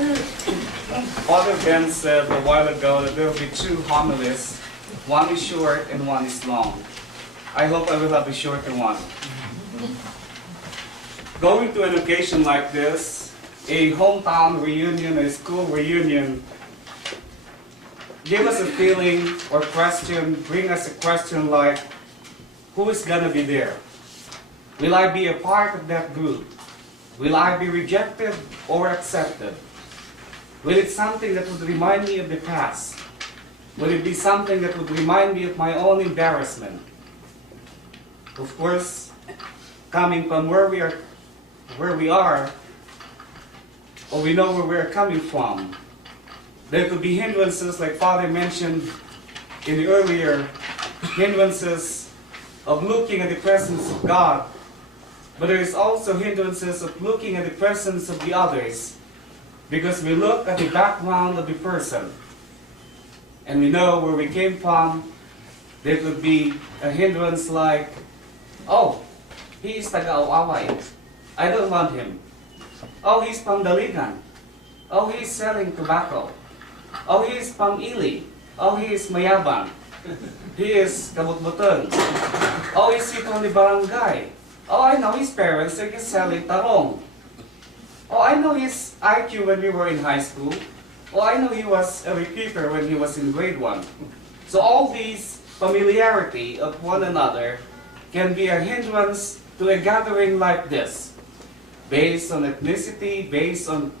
Father Ben said a while ago that there will be two homilies. One is short and one is long. I hope I will have a shorter one. Going to an occasion like this, a hometown reunion, a school reunion, give us a feeling or question, bring us a question like, who is going to be there? Will I be a part of that group? Will I be rejected or accepted? Will it be something that would remind me of the past? Will it be something that would remind me of my own embarrassment? Of course, coming from where we are, or we know where we are coming from, there could be hindrances, like Father mentioned in the earlier, hindrances of looking at the presence of God. But there is also hindrances of looking at the presence of the others, because we look at the background of the person, and we know where we came from. There could be a hindrance like, oh, he is taga-awaway. I don't want him. Oh, he's from Daligan. Oh, he is selling tobacco. Oh, he is from Ili. Oh, he is mayabang. He is kabutbutang. Oh, is he from the barangay? Oh, I know his parents are selling tarong. Oh, I know his IQ when we were in high school. Oh, I know he was a repeater when he was in grade 1. So all these familiarity of one another can be a hindrance to a gathering like this, based on ethnicity, based on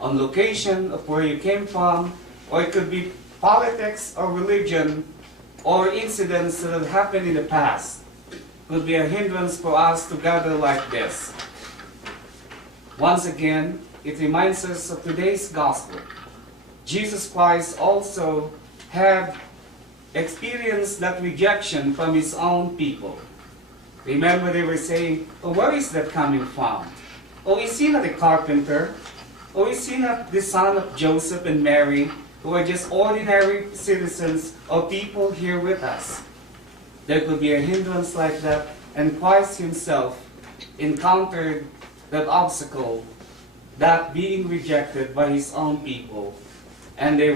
location of where you came from, or it could be politics or religion or incidents that have happened in the past. Could be a hindrance for us to gather like this. Once again, it reminds us of today's gospel. Jesus Christ also had experienced that rejection from his own people. Remember, they were saying, oh, where is that coming from? Oh, is he not a carpenter? Oh, is he not the son of Joseph and Mary, who are just ordinary citizens or people here with us? There could be a hindrance like that, and Christ himself encountered that obstacle, that being rejected by his own people, and they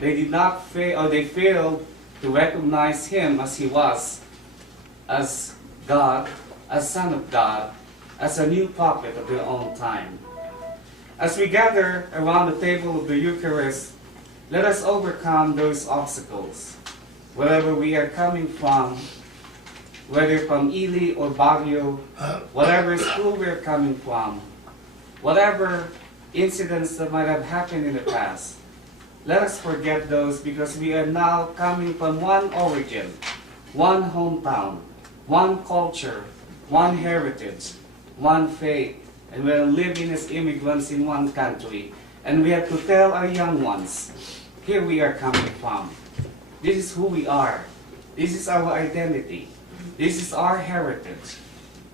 did not fail, or they failed to recognize him as he was, as God, as Son of God, as a new prophet of their own time. As we gather around the table of the Eucharist, let us overcome those obstacles, wherever we are coming from, whether from Ili or Barrio, whatever school we're coming from, whatever incidents that might have happened in the past. Let us forget those, because we are now coming from one origin, one hometown, one culture, one heritage, one faith, and we are living as immigrants in one country. And we have to tell our young ones, here we are coming from. This is who we are. This is our identity. This is our heritage.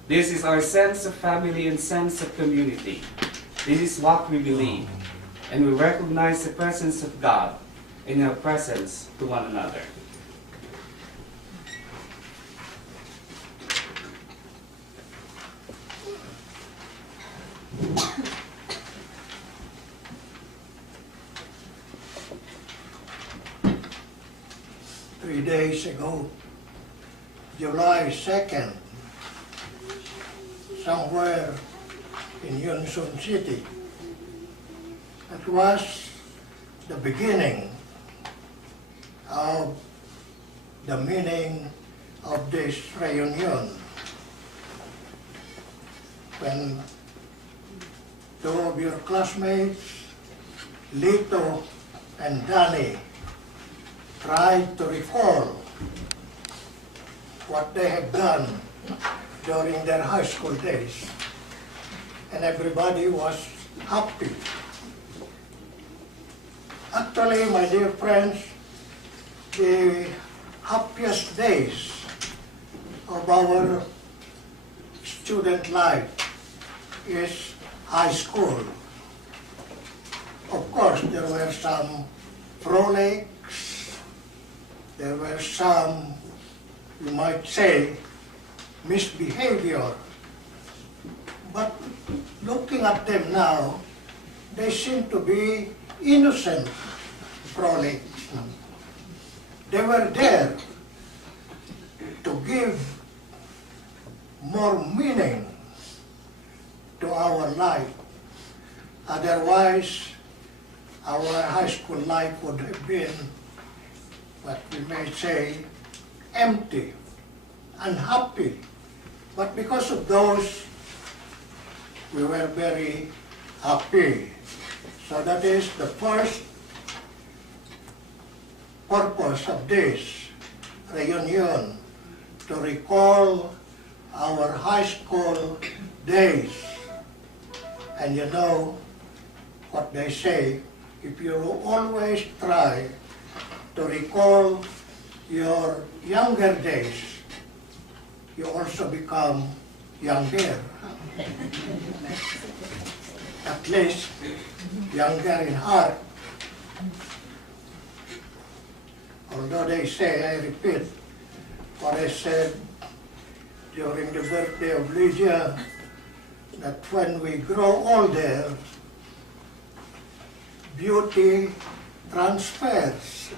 This is our sense of family and sense of community. This is what we believe. And we recognize the presence of God in our presence to one another. Three days ago, July 2nd, somewhere in Yunsun City, it was the beginning of the meaning of this reunion, when two of your classmates, Lito and Danny, tried to recall what they had done during their high school days. And everybody was happy. Actually, my dear friends, the happiest days of our student life is high school. Of course, there were some frolics, there were some, you might say, misbehavior. But looking at them now, they seem to be innocent frolic. They were there to give more meaning to our life. Otherwise, our high school life would have been, what we may say, empty, unhappy. But because of those, we were very happy. So that is the first purpose of this reunion, to recall our high school days. And you know what they say, if you always try to recall your younger days, you also become younger. At least younger in heart. Although they say, I repeat what I said during the birthday of Lydia, that when we grow older, beauty transfers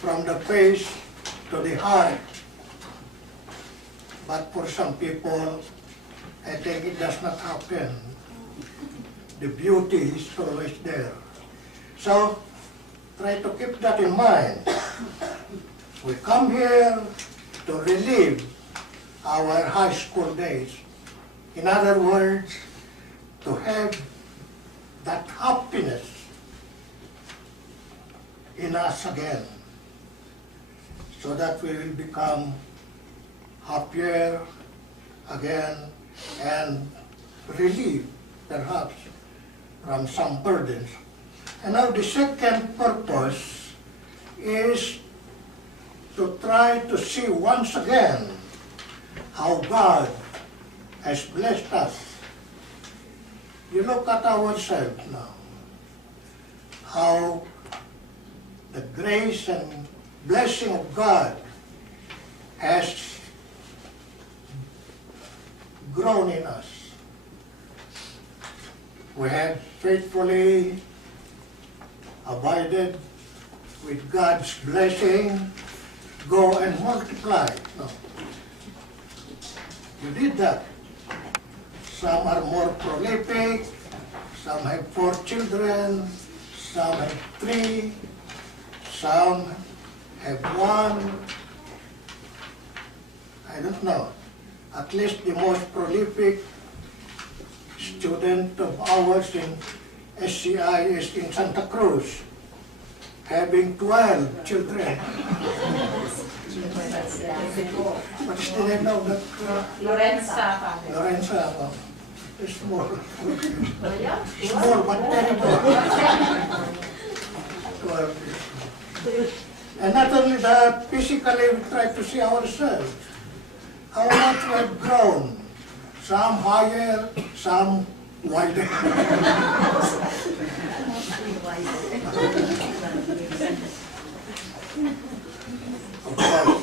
from the face to the heart. But for some people, I think it does not happen. The beauty is always there. So, try to keep that in mind. We come here to relive our high school days. In other words, to have that happiness in us again, so that we will become happier again and relieved, perhaps, from some burdens. And now the second purpose is to try to see once again how God has blessed us. You look at ourselves now, how the grace and blessing of God has grown in us. We have faithfully abided with God's blessing, go and multiply. No. You did that. Some are more prolific, some have 4 children, some have 3, some have 1. I don't know. At least the most prolific student of ours in SCI is in Santa Cruz, having 12 children. What's the name of that? Lorenza. Small. Small but terrible. 12. And not only that, physically we try to see ourselves. How much we have grown. Some higher, some wider. Of course,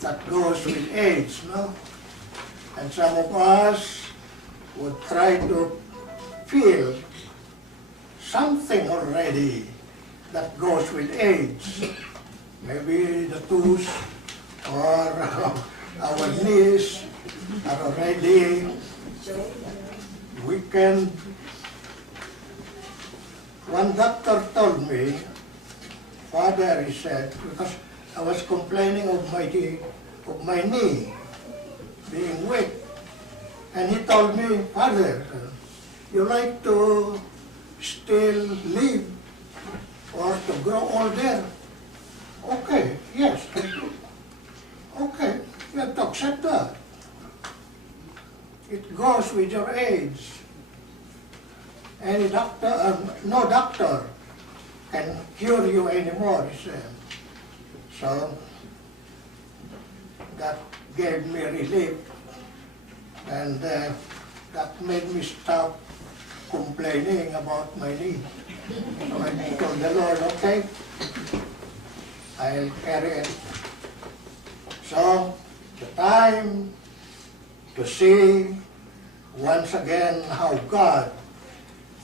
that goes with age, no? And some of us would try to feel something already that goes with age. Maybe the toes or our knees are already weakened. One doctor told me, Father, he said, because I was complaining of my knee being weak. And he told me, Father, you like to still live or to grow older? Okay, yes. Okay, you have to accept that. It goes with your age. Any doctor, no doctor can cure you anymore, he said. So that gave me relief, and that made me stop complaining about my knee. So I told the Lord, okay, I'll carry it. So the time to see once again how God